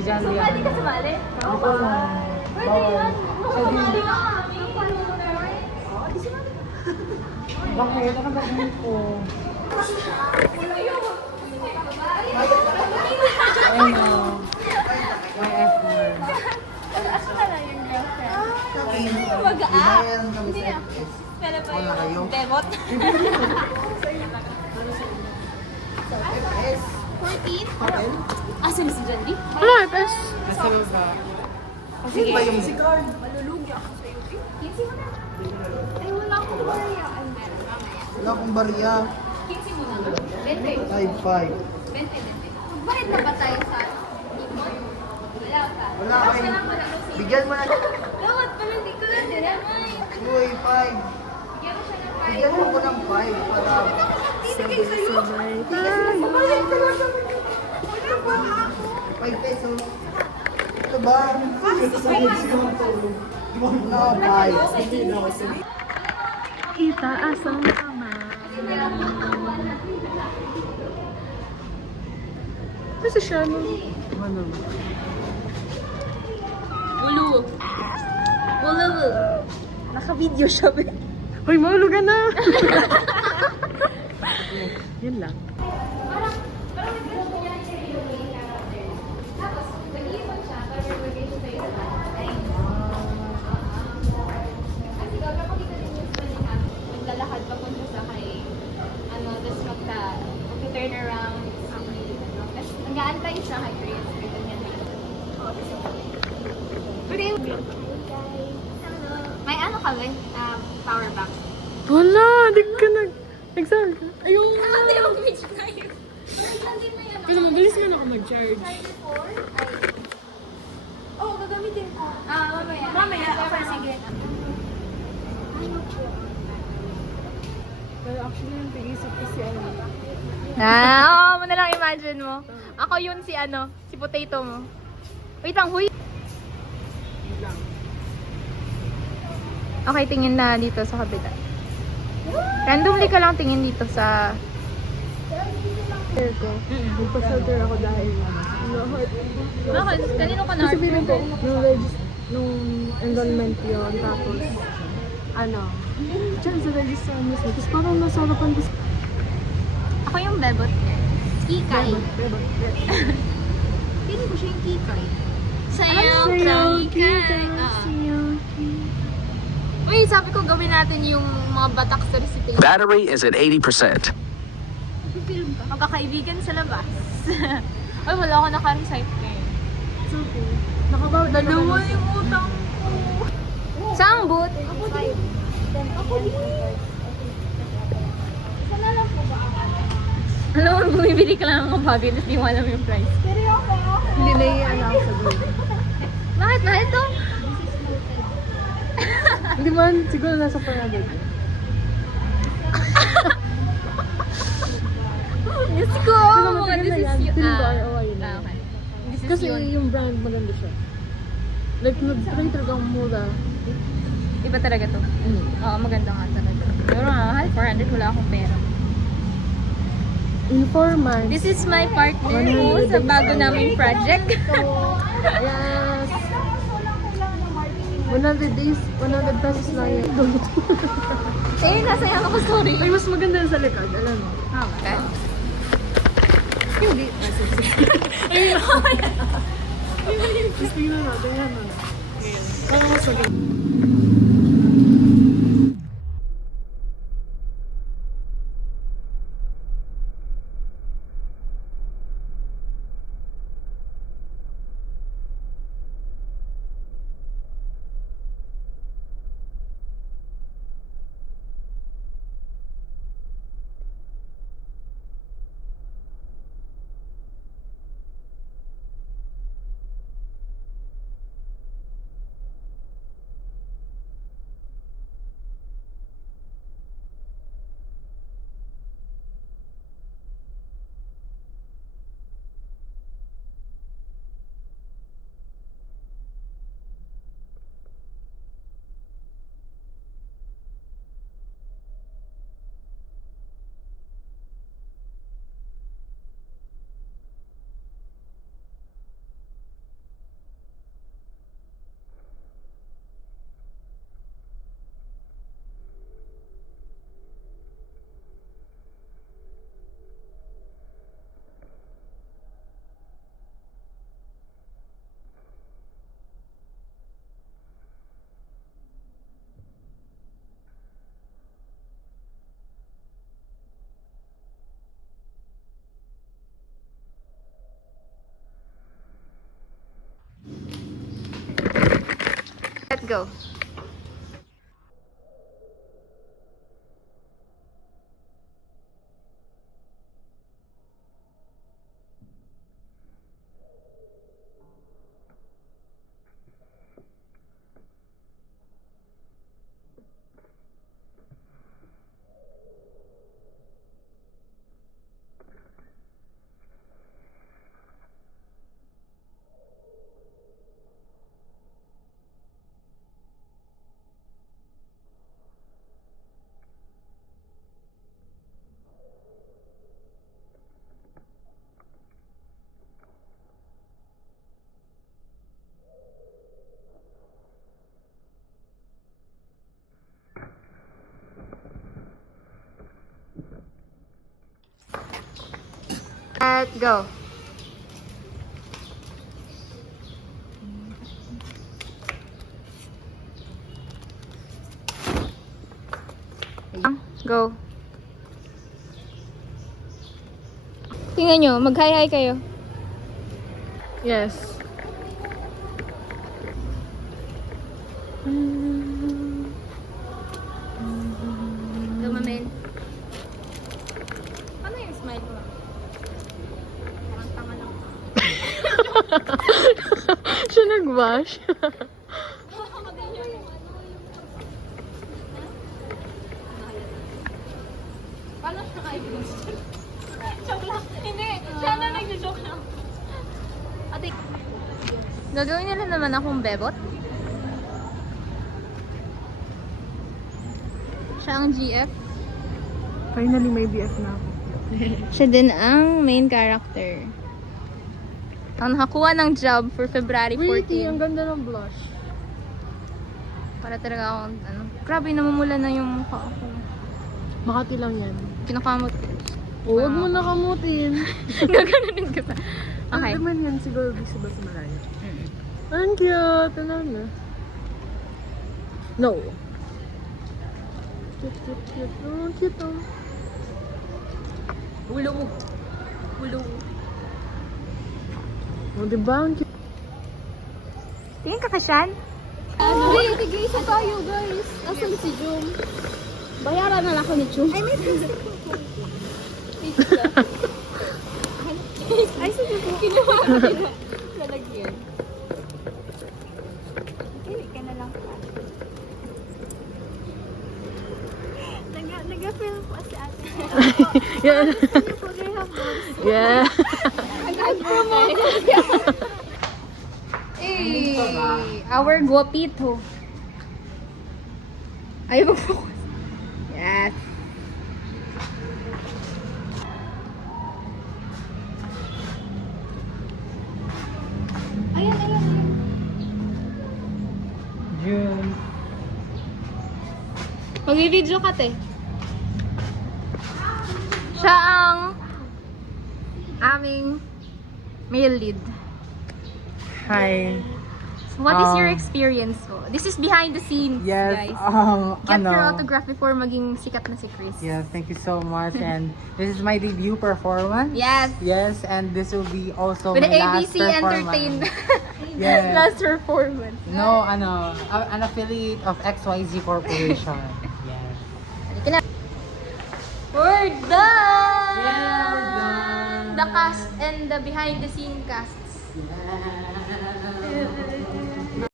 John Lee. Pwede ka sumali? Ako lang. Pwede yan. Sumali ka kami. Bakit? Ano ba ko? Ayun o. May effort. Asa ka na yung girlfriend? Mag-a-up. Hindi na. Kala pa yung demot. 14? Asan si John Lee? Ano, FS? Nasa baba. Sige. Si Carl. Malulugi ako sa'yo. 15 mo na. Ay, wala akong barya. Ay, meron. Mamaya. Wala akong barya. 15 mo na. 20. 5-5. 20. Magbayad na ba tayo sa Nicole? Wala pa. Wala kayo. Bigyan mo na. Dapat pala hindi ko lang din. Uy, 5. Bigyan mo siya ng 5. Bigyan mo ko ng 5 para... Bibigay sa'yo. Mabalit ka lang sa mga. Wala ba ako? 5 pesos. Ito ba? No, 5. Itaas ang kamay. Kasi siya, no? Ano? Ulu. Ulu. Naka-video siya, be. Hoy, maulog ka na! Yan lang. Parang nag-gusto niya yung main character. Tapos, nag-iipon siya para magbigay siya sa'yo sa tatay. Kasi gagawin din yung spelling namin. Maglalakad papunta sa kay, tapos mag-turn around. Tapos, nag-aantay siya kay Chris. Ganyan. Today, may ano kami? Power bank. Wala, di ka nag-exam ka. Ayun! Hindi ako bitch na yun. Hindi mo yan. Pero mabilis man ako mag-charge. 34? Oo, gagamitin ko. Mamaya. Mamaya, okay, sige. Pero actually, yung pag-isip ko si ano. Oo, mo na lang imagine mo. Ako yun si si potato mo. Wait lang, huy. Okay, tingin na dito sa kabila. Randomly ka lang tingin dito sa... Hair ko. Magpa-filter ako dahil Bakit? Kanino ka kasi feeling ko, nung enrollment yun, tapos, dyan sa register mismo. Tapos parang nasarapan ko Ako yung bebot. Kikay. Feeling ko siya yung kikay. Sayang kikay. Uy, sabi ko gawin natin yung mga batak sa recitation. Battery is at 80%. Film ka. Magkakaibigan sa labas. Ay, wala ako naka-recite ngayon. It's okay. Nakabawad na Dalawa naman. yung utang ko. Saan boot? Ako din. Ako din. Sana lang po ba ako? Alam mo, bumibili ka lang ng bagay at di mo alam yung price. Pero ako. Hindi na ako sa goal. Bakit? Mahal to? Hindi man, siguro nasa 400. Diyos ko! Pero Mga matagal na yan. decision. Feeling ko ROI na. Okay. This is Kasi yun. yung brand maganda siya. Like, nag-try talagang mura. Iba talaga to. Oo, maganda nga talaga. Pero mahal, 400, wala akong pera. In 4 months. This is my partner mo sa bago naming project. Yes. 100 days, 100 pesos lang yun. Eh, nasayang ako, sorry. Ay, mas maganda yun sa likod, alam mo. Okay. Hindi. Ayun. Tapos tingnan natin, yan na. Parang mas maganda. Set, go. Set, go. Go. Tingnan nyo, mag-hi-hi kayo. Yes. Lumamin. Ano yung smile mo? Parang tanga lang. Siya nag-wash. Paano siya kaibig? Joke lang. Hindi. Siya na nag-joke lang. Ate, gagawin nila naman akong bebot. Siya ang GF. Finally, may BF na ako. Siya din ang main character. Ang nakakuha ng job for February 14. Pretty, ang ganda ng blush. Para talaga akong, ano, grabe, namumula na yung mukha ko. Makati lang yan. Kinakamot ko. Huwag mo nakamutin. Gaganunin ka pa. Okay. Ano naman yan, siguro visible sa malayo. Ang cute. Ano na? No. Cute, cute, cute. Oh, cute oh. Ulo. Ulo. Oh, diba? Ang cute. Tingin ka ka, Shan? Hindi, tigisa tayo guys. Asan si Jum? Bayaran na lang ako ni Jum. Ay, may pizza. Ay, sige po. Kinuha ko nila. Lalagyan. Hindi ka na lang pa. Nag-film po si ate. Yeah. Ano po, Graham Bones? Yeah. Nag-promote. Eh, our guapito. Ayaw mag-focus. Yes. Ayan, ayan, ayan. June. Mag-video ka, te. Siya ang aming male lead. Hi. So what is your experience po? This is behind the scenes, Yes, guys. Get ano. your autograph before maging sikat na si Chris. Yes, thank you so much. And this is my debut performance. Yes. Yes, and this will be also With my the last ABC performance. Entertainment. Yes. Last performance. No, an affiliate of XYZ Corporation. Yes. Halika na. We're done! Yeah, we're done. The cast and the behind the scene casts. Yeah.